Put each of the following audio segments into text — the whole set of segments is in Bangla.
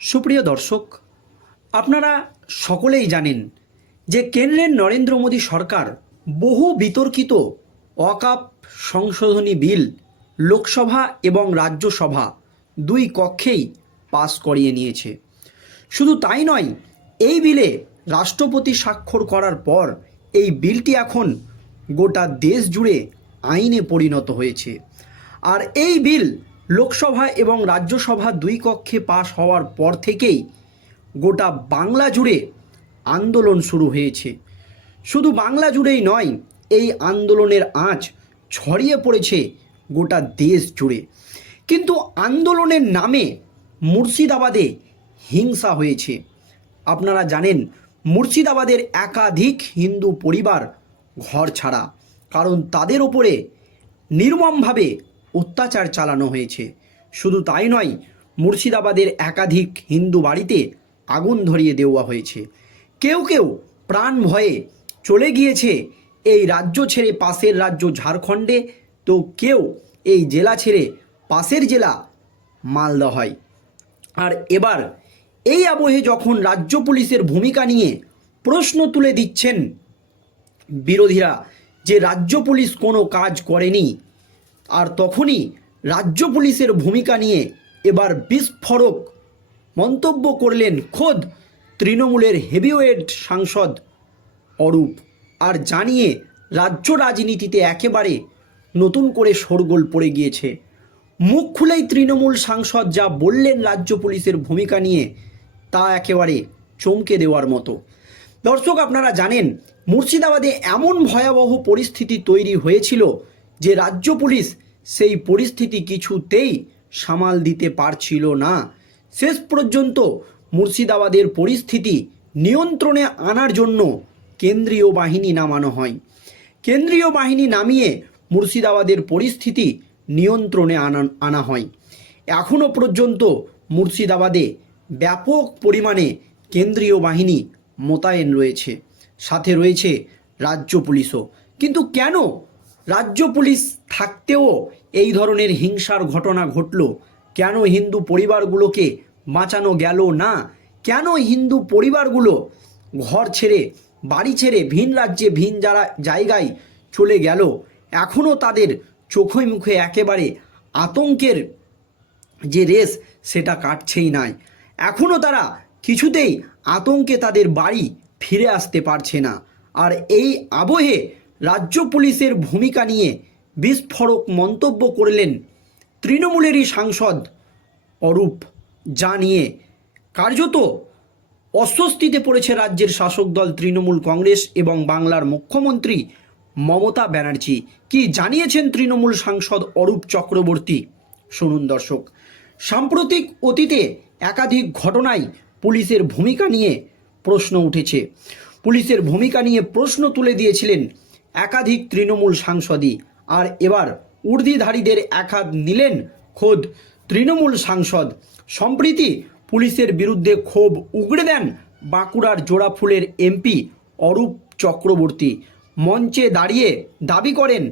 সুপ্রিয় দর্শক, আপনারা সকলেই জানেন যে কেন্দ্রের নরেন্দ্র মোদী সরকার বহু বিতর্কিত অকাপ সংশোধনী বিল লোকসভা এবং রাজ্যসভা দুই কক্ষেই পাস করিয়ে নিয়েছে। শুধু তাই নয়, এই বিলে রাষ্ট্রপতি স্বাক্ষর করার পর এই বিলটি এখন গোটা দেশ জুড়ে আইনে পরিণত হয়েছে। আর এই বিল লোকসভা এবং রাজ্যসভা দুই কক্ষে পাশ হওয়ার পর থেকেই গোটা বাংলা জুড়ে আন্দোলন শুরু হয়েছে। শুধু বাংলা জুড়েই নয়, এই আন্দোলনের আঁচ ছড়িয়ে পড়েছে গোটা দেশ জুড়ে। কিন্তু আন্দোলনের নামে মুর্শিদাবাদে হিংসা হয়েছে। আপনারা জানেন, মুর্শিদাবাদের একাধিক হিন্দু পরিবার ঘর ছাড়া, কারণ তাদের ওপরে নির্মমভাবে অত্যাচার চালানো হয়েছে। শুধু তাই নয়, মুর্শিদাবাদের একাধিক হিন্দু বাড়িতে আগুন ধরিয়ে দেওয়া হয়েছে। কেউ কেউ প্রাণ ভয়ে চলে গিয়েছে এই রাজ্য ছেড়ে পাশের রাজ্য ঝাড়খণ্ডে, তো কেউ এই জেলা ছেড়ে পাশের জেলা মালদা হয় আর এবার এই আবহে যখন রাজ্য পুলিশের ভূমিকা নিয়ে প্রশ্ন তুলে দিচ্ছেন বিরোধীরা যে রাজ্য পুলিশ কোনো কাজ করেনি আর তখনই রাজ্য পুলিশের ভূমিকা নিয়ে এবার বিস্ফোরক মন্তব্য করলেন খোদ তৃণমূলের হেভিওয়েট সাংসদ অরূপ। আর জানিয়ে রাজ্য রাজনীতিতে একেবারে নতুন করে শোরগোল পড়ে গিয়েছে। মুখ খুলেই তৃণমূল সাংসদ যা বললেন রাজ্য পুলিশের ভূমিকা নিয়ে তা একেবারে চমকে দেওয়ার মতো। দর্শক, আপনারা জানেন, মুর্শিদাবাদে এমন ভয়াবহ পরিস্থিতি তৈরি হয়েছিল যে রাজ্য পুলিশ সেই পরিস্থিতি কিছুতেই সামাল দিতে পারছিল না। শেষ পর্যন্ত মুর্শিদাবাদের পরিস্থিতি নিয়ন্ত্রণে আনার জন্য কেন্দ্রীয় বাহিনী নামানো হয়। কেন্দ্রীয় বাহিনী নামিয়ে মুর্শিদাবাদের পরিস্থিতি নিয়ন্ত্রণে আনা আনা হয়। এখনও পর্যন্ত মুর্শিদাবাদে ব্যাপক পরিমাণে কেন্দ্রীয় বাহিনী মোতায়েন রয়েছে। সাথে রয়েছে রাজ্য পুলিশও। কিন্তু কেন রাজ্য পুলিশ থাকতেও এই ধরনের হিংসার ঘটনা ঘটল। কেন হিন্দু পরিবারগুলোকে বাঁচানো গেল না? কেন হিন্দু পরিবারগুলো ঘর ছেড়ে, বাড়ি ছেড়ে, ভিন রাজ্যে, ভিন যারা জায়গায় চলে গেল এখনও তাদের চোখে মুখে একেবারে আতঙ্কের যে রেস সেটা কাটছেই নাই। এখনও তারা কিছুতেই আতঙ্কে তাদের বাড়ি ফিরে আসতে পারছে না। আর এই আবহে রাজ্য পুলিশের ভূমিকা নিয়ে বিস্ফোরক মন্তব্য করলেন তৃণমূলেরই সাংসদ অরূপ। যা নিয়ে কার্যত অস্বস্তিতে পড়েছে রাজ্যের শাসক দল তৃণমূল কংগ্রেস এবং বাংলার মুখ্যমন্ত্রী মমতা ব্যানার্জি। কি জানিয়েছেন তৃণমূল সাংসদ অরূপ চক্রবর্তী? শুনুন দর্শক। সাম্প্রতিক অতীতে একাধিক ঘটনায় পুলিশের ভূমিকা নিয়ে প্রশ্ন উঠেছে। পুলিশের ভূমিকা নিয়ে প্রশ্ন তুলে দিয়েছিলেন একাধিক তৃণমূল সাংসদই। আর এবার ঊর্ধ্বধারীদের একাধ নিলেন খোদ তৃণমূল সাংসদ। সম্প্রীতি পুলিশের বিরুদ্ধে ক্ষোভ উগড়ে দেন বাঁকুড়ার জোড়াফুলের এমপি অরূপ চক্রবর্তী। মঞ্চে দাঁড়িয়ে দাবি করেন,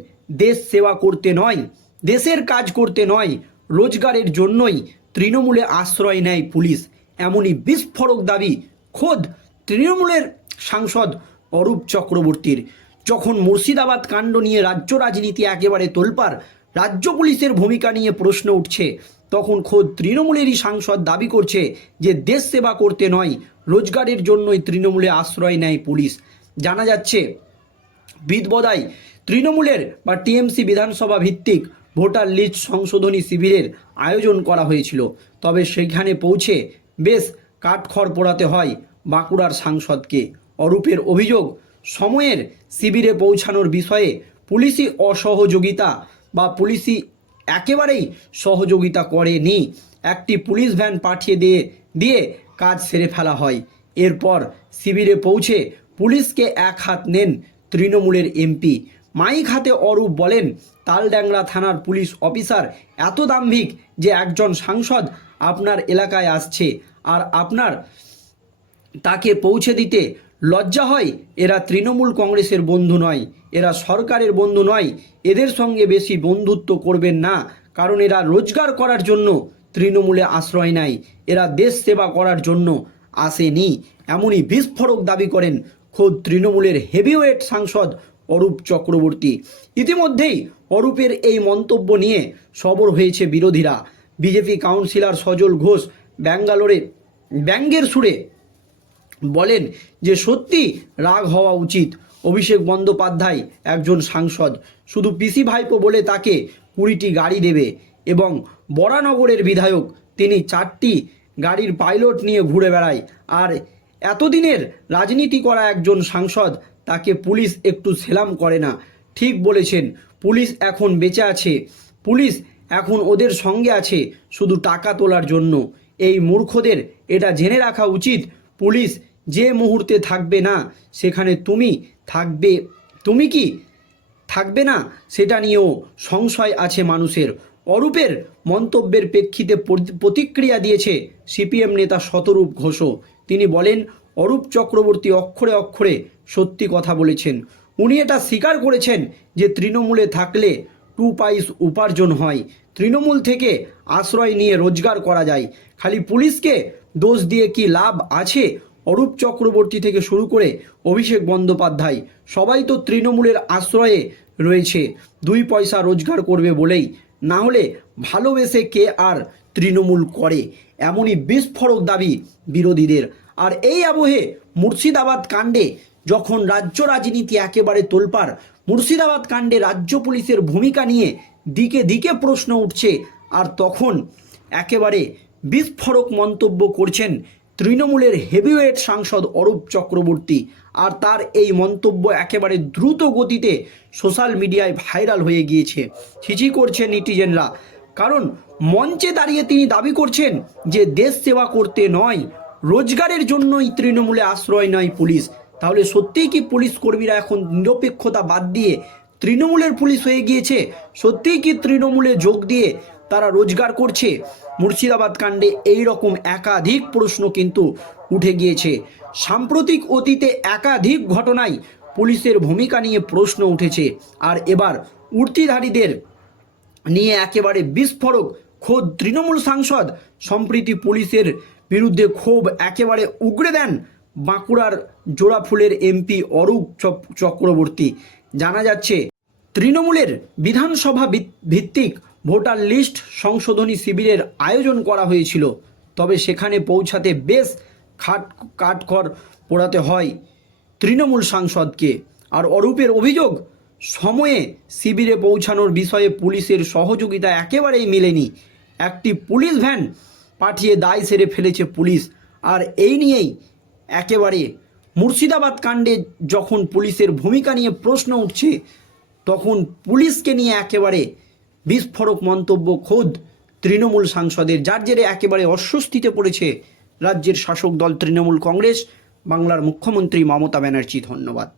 দেশ সেবা করতে নয়, দেশের কাজ করতে নয়, রোজগারের জন্যই তৃণমূলে আশ্রয় নেয় পুলিশ। এমনই বিস্ফোরক দাবি খোদ তৃণমূলের সাংসদ অরূপ চক্রবর্তীর। যখন মুর্শিদাবাদ কাণ্ড নিয়ে রাজ্য রাজনীতি একেবারে তোলপাড়, রাজ্য পুলিশের ভূমিকা নিয়ে প্রশ্ন উঠছে। তখন খোদ তৃণমূলেরই সাংসদ দাবি করছে যে দেশ সেবা করতে নয়, রোজগারের জন্যই তৃণমূলে আশ্রয় নেয় পুলিশ। জানা যাচ্ছে, বিদবদাই তৃণমূলের বা টিএমসি বিধানসভা ভিত্তিক ভোটার লিস্ট সংশোধনী শিবিরের আয়োজন করা হয়েছিল। তবে সেখানে পৌঁছে বেশ কাঠখড় পোড়াতে হয় বাঁকুড়ার সাংসদকে। অরূপের অভিযোগ সময়ের শিবিরে পৌঁছানোর বিষয়ে পুলিশি অসহযোগিতা বা পুলিশি একেবারেই সহযোগিতা করেনি। একটি পুলিশ ভ্যান পাঠিয়ে দিয়ে দিয়ে কাজ সেরে ফেলা হয়। এরপর শিবিরে পৌঁছে পুলিশকে এক হাত নেন তৃণমূলের এমপি। মাইক হাতে অরূপ বলেন তালড্যাংরা থানার পুলিশ অফিসার এত দাম্ভিক যে একজন সাংসদ আপনার এলাকায় আসছে আর আপনার তাকে পৌঁছে দিতে লজ্জা হয়, এরা তৃণমূল কংগ্রেসের বন্ধু নয়, এরা সরকারের বন্ধু নয়, এদের সঙ্গে বেশি বন্ধুত্ব করবেন না, কারণ এরা রোজগার করার জন্য তৃণমূলে আশ্রয় নেয় এরা দেশ সেবা করার জন্য আসেনি। এমনই বিস্ফোরক দাবি করেন খোদ তৃণমূলের হেভিওয়েট সাংসদ অরূপ চক্রবর্তী। ইতিমধ্যেই অরূপের এই মন্তব্য নিয়ে সবর হয়েছে বিরোধীরা। বিজেপি কাউন্সিলর সজল ঘোষ ব্যাঙ্গালোরে ব্যঙ্গের সুরে বলেন যে সত্যি রাগ হওয়া উচিত। অভিষেক বন্দ্যোপাধ্যায় একজন সাংসদ। শুধু পিসি ভাইপো বলে তাকে কুড়িটি গাড়ি দেবে এবং বরানগরের বিধায়ক তিনি চারটি গাড়ির পাইলট নিয়ে ঘুরে বেড়ায়। আর এতদিনের রাজনীতি করা একজন সাংসদ তাকে পুলিশ একটু সেলাম করে না। ঠিক বলেছেন, পুলিশ এখন বেঁচে আছে। পুলিশ এখন ওদের সঙ্গে আছে শুধু টাকা তোলার জন্য। এই মূর্খদের এটা জেনে রাখা উচিত পুলিশ যে মুহূর্তে থাকবে না, সেখানে তুমি থাকবে, তুমি কি থাকবে না? সেটা নিয়েও সংশয় আছে মানুষের। অরূপের মন্তব্যের প্রেক্ষিতে প্রতিক্রিয়া দিয়েছে সিপিএম নেতা শতরূপ ঘোষও তিনি বলেন, অরূপ চক্রবর্তী অক্ষরে অক্ষরে সত্যি কথা বলেছেন। উনি এটা স্বীকার করেছেন যে তৃণমূলে থাকলে টু পাইস উপার্জন হয়। তৃণমূল থেকে আশ্রয় নিয়ে রোজগার করা যায়। খালি পুলিশকে দোষ দিয়ে কি লাভ আছে? অরূপ চক্রবর্তী থেকে শুরু করে অভিষেক বন্দ্যোপাধ্যায়, সবাই তো তৃণমূলের আশ্রয়ে রয়েছে। দুই পয়সা রোজগার করবে বলেই। না হলে ভালোবেসে কে আর তৃণমূল করে? এমনই বিস্ফোরক দাবি বিরোধীদের। আর এই আবহে মুর্শিদাবাদ কাণ্ডে যখন রাজ্য রাজনীতি একেবারে তোলপাড় মুর্শিদাবাদ কাণ্ডে রাজ্য পুলিশের ভূমিকা নিয়ে দিকে দিকে প্রশ্ন উঠছে। আর তখন একেবারে বিস্ফোরক মন্তব্য করছেন তৃণমূলের হেভিওয়েট সাংসদ অরূপ চক্রবর্তী। আর তার এই মন্তব্য একেবারে দ্রুত গতিতে সোশ্যাল মিডিয়ায় ভাইরাল হয়ে গিয়েছে। ছিচি করছে নিটিজেনরা। কারণ মঞ্চে দাঁড়িয়ে তিনি দাবি করছেন যে দেশ সেবা করতে নয়, রোজগারের জন্যই তৃণমূলে আশ্রয় নয় পুলিশ। তাহলে সত্যিই কি পুলিশ কর্মীরা এখন নিরপেক্ষতা বাদ দিয়ে তৃণমূলের পুলিশ হয়ে গিয়েছে? সত্যিই কি তৃণমূলে যোগ দিয়ে তারা রোজগার করছে? মুর্শিদাবাদ কাণ্ডে এই রকম একাধিক প্রশ্ন কিন্তু উঠে গিয়েছে। সাম্প্রতিক অতীতে একাধিক ঘটনায় পুলিশের ভূমিকা নিয়ে প্রশ্ন উঠেছে। আর এবার উর্তিধারীদের নিয়ে একেবারে বিস্ফোরক খোদ তৃণমূল সাংসদ, সম্প্রীতি পুলিশের বিরুদ্ধে ক্ষোভ একেবারে উগড়ে দেন বাঁকুড়ার জোড়াফুলের এমপি অরূপ চক- চক্রবর্তী। জানা যাচ্ছে, তৃণমূলের বিধানসভা ভিত্তিক ভোটার লিস্ট সংশোধনী শিবিরের আয়োজন করা হয়েছিল। তবে সেখানে পৌঁছাতে বেশ খাট কাঠখড় পোড়াতে হয় তৃণমূল সাংসদকে। আর অরূপের অভিযোগ, সময়ে শিবিরে পৌঁছানোর বিষয়ে পুলিশের সহযোগিতা একেবারেই মেলেনি। একটি পুলিশ ভ্যান পাঠিয়ে দায় সেরে ফেলেছে পুলিশ। আর এই নিয়েই একেবারে মুর্শিদাবাদ কাণ্ডে যখন পুলিশের ভূমিকা নিয়ে প্রশ্ন উঠছে, তখন পুলিশকে নিয়ে একেবারে বিস্ফোরক মন্তব্য খোদ তৃণমূল সাংসদের, যার জেরে একেবারে অস্বস্তিতে পড়েছে রাজ্যের শাসক দল তৃণমূল কংগ্রেস। বাংলার মুখ্যমন্ত্রী মমতা ব্যানার্জি, ধন্যবাদ।